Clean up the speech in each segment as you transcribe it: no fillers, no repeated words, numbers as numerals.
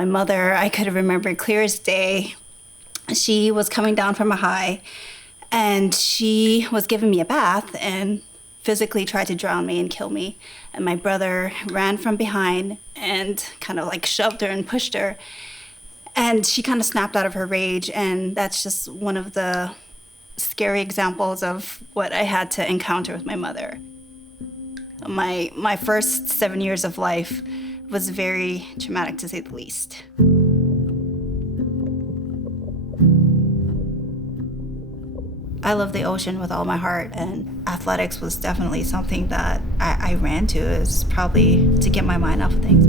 My mother, I could remember clear as day. She was coming down from a high, and she was giving me a bath and physically tried to drown me and kill me. And my brother ran from behind and kind of like shoved her and pushed her. And she kind of snapped out of her rage. And that's just one of the scary examples of what I had to encounter with my mother. My first 7 years of life was very traumatic, to say the least. I love the ocean with all my heart, and athletics was definitely something that I ran to. It was probably to get my mind off of things.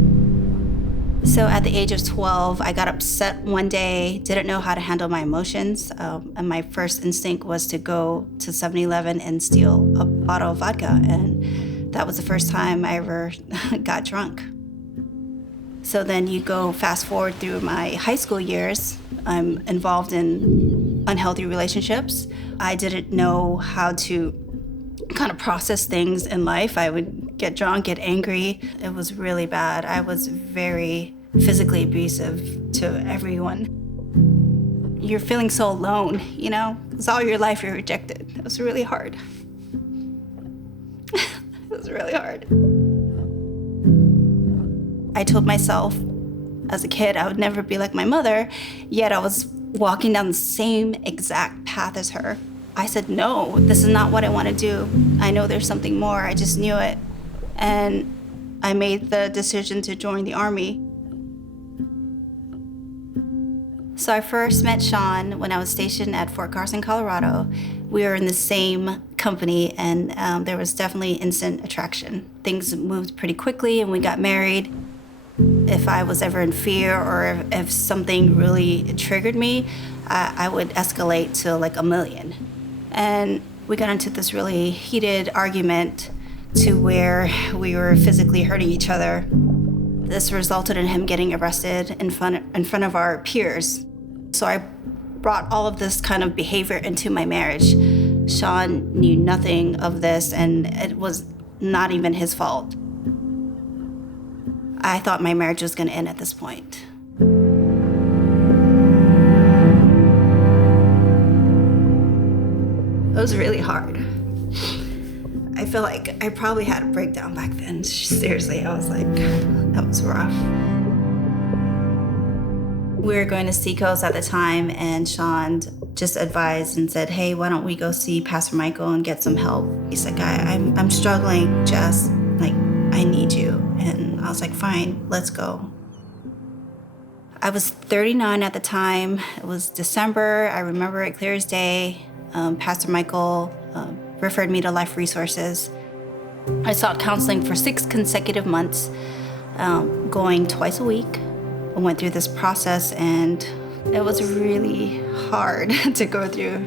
So at the age of 12, I got upset one day, didn't know how to handle my emotions, and my first instinct was to go to 7-Eleven and steal a bottle of vodka, and that was the first time I ever got drunk. So then you go fast forward through my high school years. I'm involved in unhealthy relationships. I didn't know how to kind of process things in life. I would get drunk, get angry. It was really bad. I was very physically abusive to everyone. You're feeling so alone, you know? Because all your life you're rejected. It was really hard. It was really hard. I told myself as a kid I would never be like my mother, yet I was walking down the same exact path as her. I said, no, this is not what I want to do. I know there's something more. I just knew it. And I made the decision to join the Army. So I first met Sean when I was stationed at Fort Carson, Colorado. We were in the same company, and there was definitely instant attraction. Things moved pretty quickly, and we got married. If I was ever in fear or if something really triggered me, I would escalate to like a million. And we got into this really heated argument to where we were physically hurting each other. This resulted in him getting arrested in front of our peers. So I brought all of this kind of behavior into my marriage. Sean knew nothing of this, and it was not even his fault. I thought my marriage was going to end at this point. It was really hard. I feel like I probably had a breakdown back then. Seriously, I was like, that was rough. We were going to Seacoast at the time, and Sean just advised and said, hey, why don't we go see Pastor Michael and get some help? He's like, I'm struggling, Jess. Like, I need you. And I was like, fine, let's go. I was 39 at the time. It was December. I remember it clear as day. Pastor Michael referred me to Life Resources. I sought counseling for 6 consecutive months, going twice a week. I went through this process, and it was really hard to go through.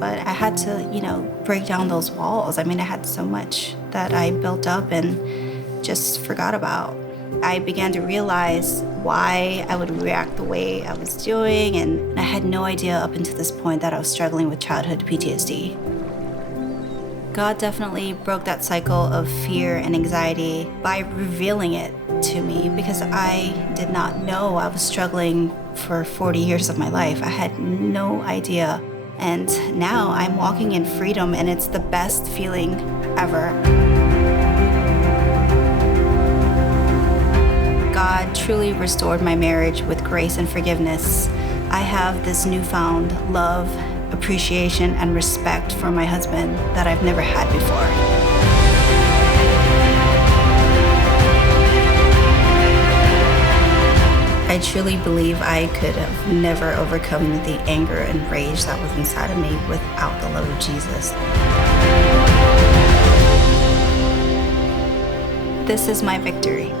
But I had to, break down those walls. I mean, I had so much that I built up and just forgot about. I began to realize why I would react the way I was doing, and I had no idea up until this point that I was struggling with childhood PTSD. God definitely broke that cycle of fear and anxiety by revealing it to me, because I did not know I was struggling for 40 years of my life. I had no idea. And now I'm walking in freedom, and it's the best feeling ever. God truly restored my marriage with grace and forgiveness. I have this newfound love, appreciation, and respect for my husband that I've never had before. I truly believe I could have never overcome the anger and rage that was inside of me without the love of Jesus. This is my victory.